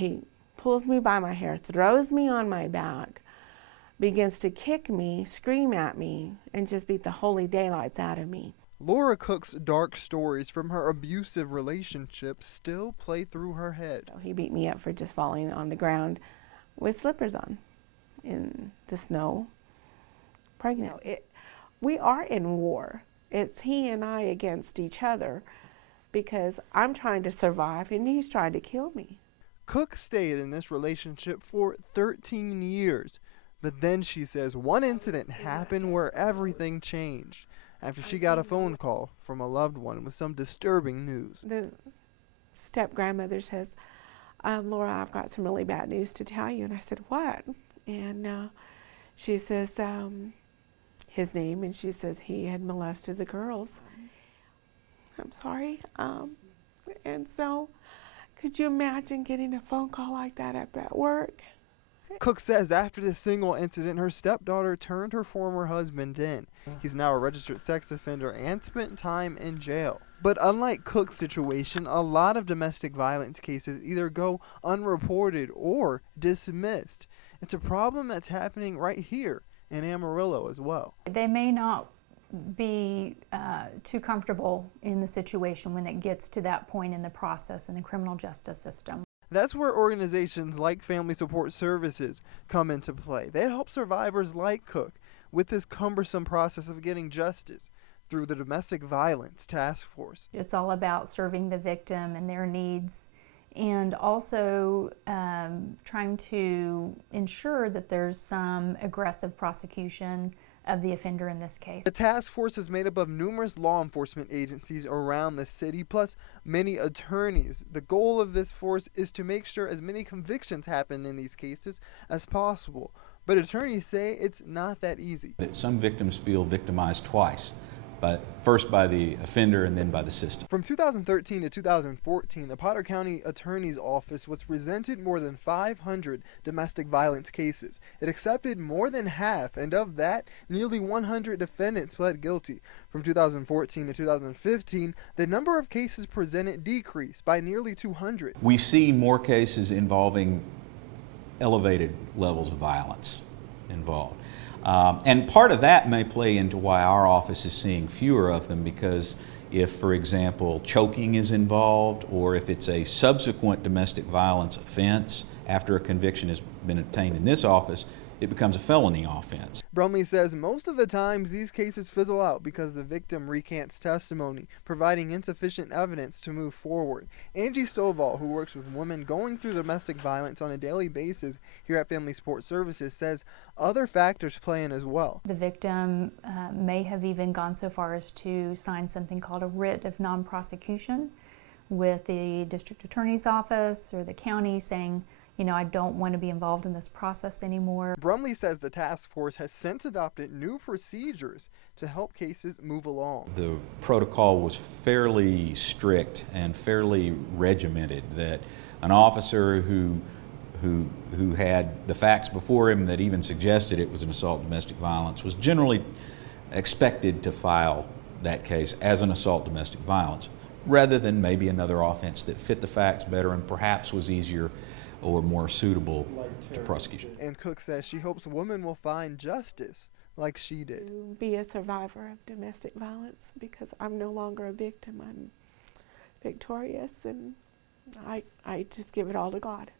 he pulls me by my hair, throws me on my back, begins to kick me, scream at me, and just beat the holy daylights out of me. Laura Cook's dark stories from her abusive relationship still play through her head. So he beat me up for just falling on the ground with slippers on in the snow, pregnant. We are in war. It's he and I against each other because I'm trying to survive and he's trying to kill me. Cook stayed in this relationship for 13 years, but then she says one incident happened where everything changed after she got a phone call from a loved one with some disturbing news. The step-grandmother says, Laura, I've got some really bad news to tell you. And I said, what? And she says his name, and she says he had molested the girls. I'm sorry. And so could you imagine getting a phone call like that up at work? Cook says after this single incident, her stepdaughter turned her former husband in. He's now a registered sex offender and spent time in jail. But unlike Cook's situation, a lot of domestic violence cases either go unreported or dismissed. It's a problem that's happening right here in Amarillo as well. They may not be too comfortable in the situation when it gets to that point in the process in the criminal justice system. That's where organizations like Family Support Services come into play. They help survivors like Cook with this cumbersome process of getting justice through the Domestic Violence Task Force. It's all about serving the victim and their needs, and also trying to ensure that there's some aggressive prosecution of the offender in this case. The task force is made up of numerous law enforcement agencies around the city, plus many attorneys. The goal of this force is to make sure as many convictions happen in these cases as possible. But attorneys say it's not that easy. That some victims feel victimized twice, but first by the offender and then by the system. From 2013 to 2014, the Potter County Attorney's Office was presented more than 500 domestic violence cases. It accepted more than half, and of that, nearly 100 defendants pled guilty. From 2014 to 2015, the number of cases presented decreased by nearly 200. We see more cases involving elevated levels of violence involved. And part of that may play into why our office is seeing fewer of them, because if, for example, choking is involved, or if it's a subsequent domestic violence offense after a conviction has been obtained in this office, it becomes a felony offense. Brumley says most of the times these cases fizzle out because the victim recants testimony, providing insufficient evidence to move forward. Angie Stovall, who works with women going through domestic violence on a daily basis here at Family Support Services, says other factors play in as well. The victim may have even gone so far as to sign something called a writ of non-prosecution with the district attorney's office or the county saying, you know, I don't want to be involved in this process anymore. Brumley says the task force has since adopted new procedures to help cases move along. The protocol was fairly strict and fairly regimented, that an officer who had the facts before him that even suggested it was an assault domestic violence was generally expected to file that case as an assault domestic violence, rather than maybe another offense that fit the facts better and perhaps was easier or more suitable to prosecution. And Cook says she hopes women will find justice like she did. To be a survivor of domestic violence, because I'm no longer a victim, I'm victorious, and I just give it all to God.